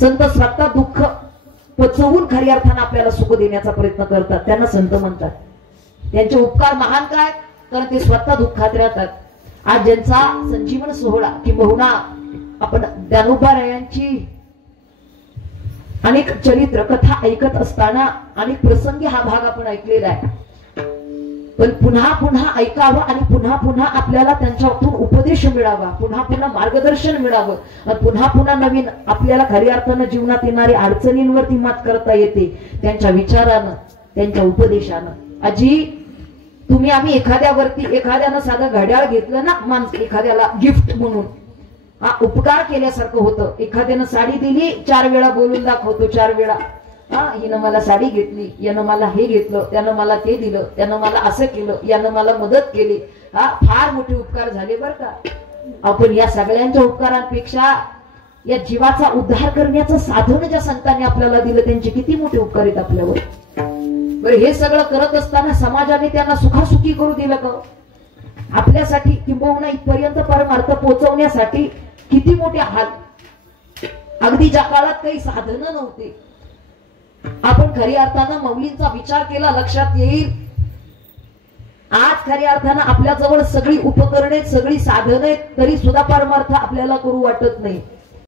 संत स्वतः दुःख पचवून खऱ्या अर्थानं आपल्याला सुख देण्याचा प्रयत्न करतात, त्यांना संत म्हणतात. त्यांचे उपकार महान काय, कारण ते स्वतः दुःखात राहतात. आज ज्यांचा संजीवन सोहळा किंबहुना आपण ज्ञानोबारायांची अनेक चरित्र कथा ऐकत असताना अनेक प्रसंगी हा भाग आपण ऐकलेला आहे, पण पुन्हा पुन्हा ऐकावं आणि पुन्हा पुन्हा आपल्याला त्यांच्यातून उपदेश मिळावा, पुन्हा पुन्हा मार्गदर्शन मिळावं, आणि पुन्हा पुन्हा नवीन आपल्याला खऱ्या अर्थानं जीवनात येणारी अडचणींवरती मात करता येते त्यांच्या विचारानं, त्यांच्या उपदेशानं. आजी तुम्ही आम्ही एखाद्यानं साधं घड्याळ घेतलं ना, माणूस एखाद्याला गिफ्ट म्हणून हा उपकार केल्यासारखं होतं. एखाद्यानं साडी दिली, 4 वेळा बोलून दाखवतो, 4 वेळा हा हिनं मला साडी घेतली, यानं मला हे घेतलं, त्यानं मला ते दिलं, त्यानं मला असं केलं, यानं मला मदत केली. हा फार मोठे उपकार झाले बर का. आपण या सगळ्यांच्या उपकारांपेक्षा या जीवाचा उद्धार करण्याचं साधन ज्या संतांनी आपल्याला दिलं त्यांचे किती मोठे उपकार आहेत आपल्यावर. बरं हे सगळं करत असताना समाजाने त्यांना सुखासुखी करू दिलं का, आपल्यासाठी किंबहुना इथपर्यंत परमार्थ पोहोचवण्यासाठी किती मोठे हाल. अगदी ज्या काळात काही साधनं नव्हते, आपण खऱ्या अर्थानं मौलींचा विचार केला लक्षात येईल. आज खऱ्या अर्थानं आपल्या जवळ सगळी उपकरणे सगळी साधनं आहेत, तरी सुद्धा परमार्थ आपल्याला करू वाटत नाही.